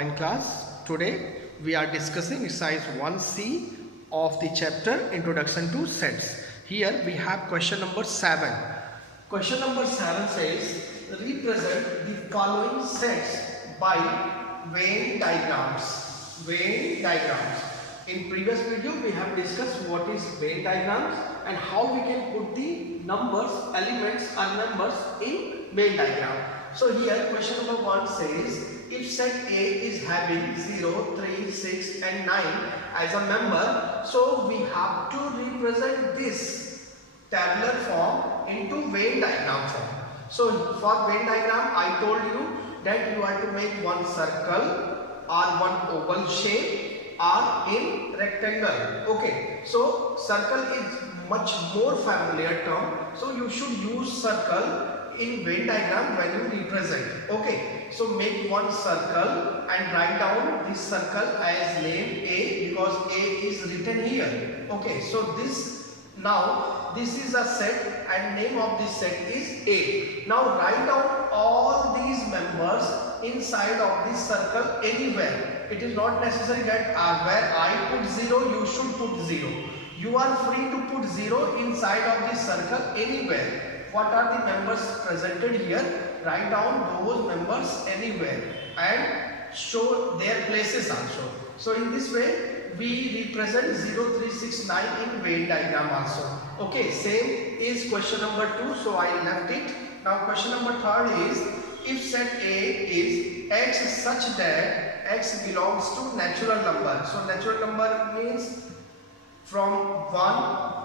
online class. Today we are discussing exercise 1C of the chapter Introduction to Sets. Here we have question number 7. Question number 7 says represent the following sets by Venn diagrams. Venn diagrams. In previous video we have discussed what is Venn diagrams and how we can put the numbers, elements and members in Venn diagram. So here question number 1 says if set A is having 0, 3, 6 and 9 as a member, so we have to represent this tabular form into Venn diagram form. So for Venn diagram I told you that you have to make one circle or one oval shape or in rectangle. Okay, so circle is much more familiar term, so you should use circle in Venn diagram when you represent. Okay, so make one circle and write down this circle as name A because A is written here. Okay, so this is a set and name of this set is A. Now write down all these members inside of this circle anywhere. It is not necessary that where I put 0 you should put 0. You are free to put 0 inside of this circle anywhere. What are the members presented here? Write down those members anywhere and show their places also. So in this way we represent 0, 3, 6, 9 in Venn diagram also. Okay, same is question number 2, so I left it. Now question number 3 is if set A is x such that x belongs to natural number. So natural number means from 1,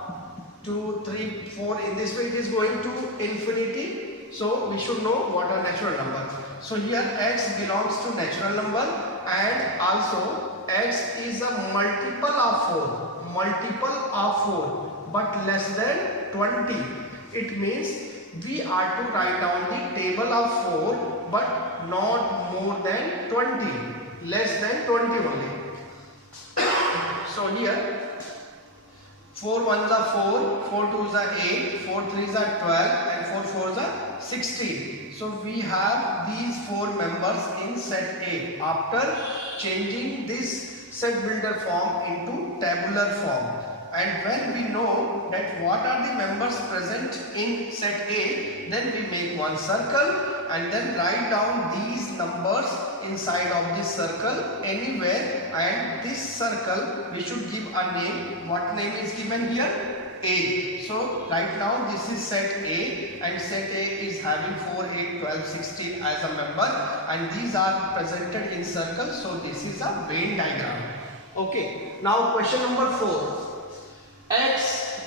2, 3, 4, in this way it is going to infinity. So we should know what are natural numbers. So here x belongs to natural number and also x is a multiple of 4 but less than 20. It means we are to write down the table of 4 but not more than 20, less than 20 only. So here 4 1s are 4, 4 2s are 8, 4 3s are 12 and 4 4s are 16. So we have these 4 members in set A after changing this set builder form into tabular form. And when we know that what are the members present in set A, then we make one circle and then write down these numbers inside of this circle anywhere, and this circle we should give a name. What name is given here? A. So right now this is set A and set A is having 4, 8, 12, 16 as a member and these are presented in circle. So this is a Venn diagram. Okay, now question number 4. X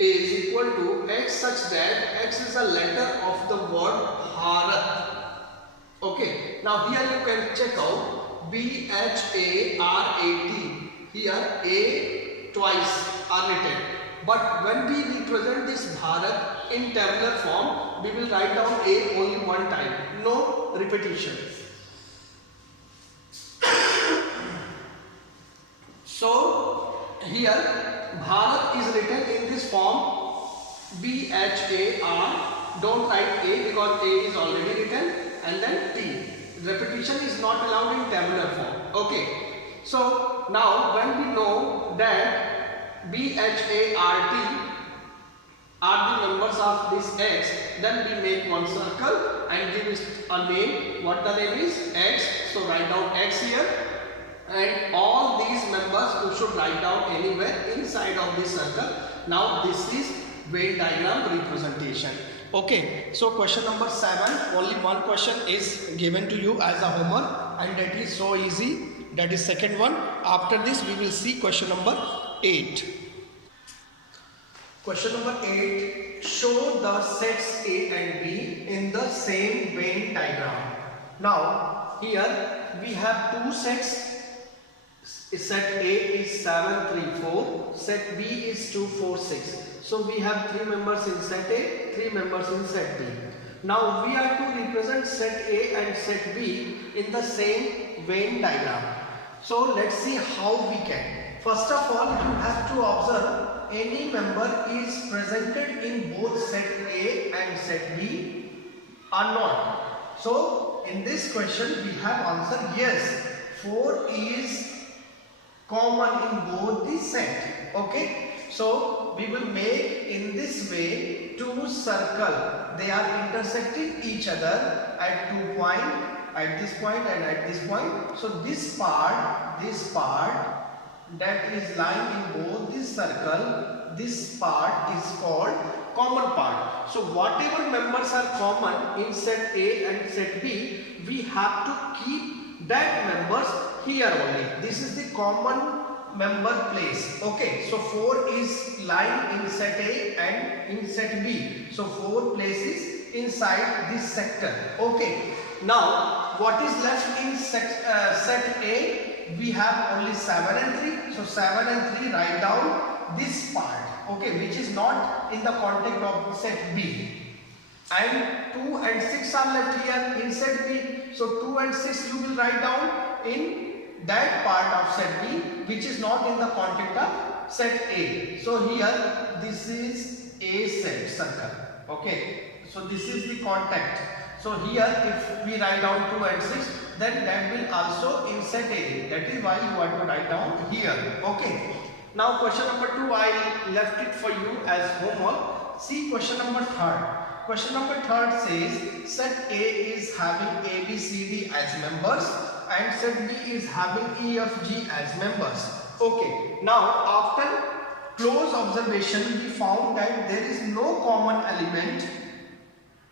is equal to x such that x is a letter of the word Bharat. Okay, now here you can check out BHARAT. Here A twice are written, but when we represent this Bharat in tabular form, we will write down A only one time, no repetition. So here Bharat is written in this form BHAR. Don't write A because A is already written, and then T. Repetition is not allowed in tabular form. Okay. So now when we know that BHART are the numbers of this X, then we make one circle and give it a name. What the name is? X. So write down X here. And all these members you should write down anywhere inside of this circle. Now this is Venn diagram representation. Okay, so question number 7, only one question is given to you as a homework and that is so easy. That is second one. After this we will see question number 8. Question number 8, show the sets A and B in the same Venn diagram. Now here we have two sets. Set A is 7, 3, 4. Set B is 2, 4, 6. So we have 3 members in set A, 3 members in set B. Now we are to represent set A and set B in the same Venn diagram. So let's see how we can. First of all, you have to observe any member is presented in both set A and set B or not. So in this question we have answer yes. 4 is common in both the set. Okay, so we will make in this way two circle. They are intersecting each other at 2 point, at this point and at this point. So this part that is lying in both this circle, this part is called common part. So whatever members are common in set A and set B, we have to keep that members here only. This is the common member place. Okay, so 4 is lying in set A and in set B. So 4 places inside this sector. Okay, now what is left in set A? We have only 7 and 3. So 7 and 3, write down this part. Okay, which is not in the context of set B. And 2 and 6 are left here in set B. So 2 and 6 you will write down in that part of set B, which is not in the context of set A. So here this is A set circle. Okay, so this is the contact. So here if we write down 2 and 6, then that will also in set A. That is why you have to write down here. Okay. Now question number 2, I left it for you as homework. See question number 3. Question number 3 says set A is having A, B, C, D as members and set B is having E, F, G as members. Okay. Now after close observation, we found that there is no common element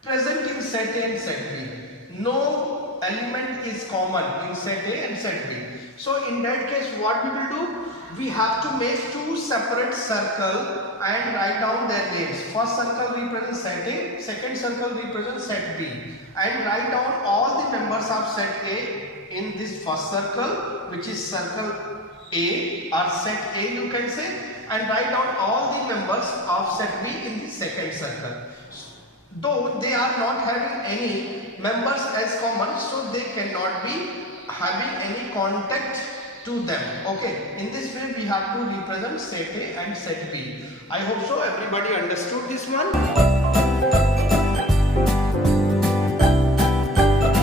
present in set A and set B. No element is common in set A and set B. So in that case, what we will do? We have to make two separate circles and write down their names. First circle represents set A, second circle represents set B. And write down all the members of set A in this first circle, which is circle A or set A you can say, and write down all the members of set B in the second circle. Though they are not having any members as common, so they cannot be having any contact to them. Okay, in this way we have to represent set A and set B. I hope so everybody understood this one.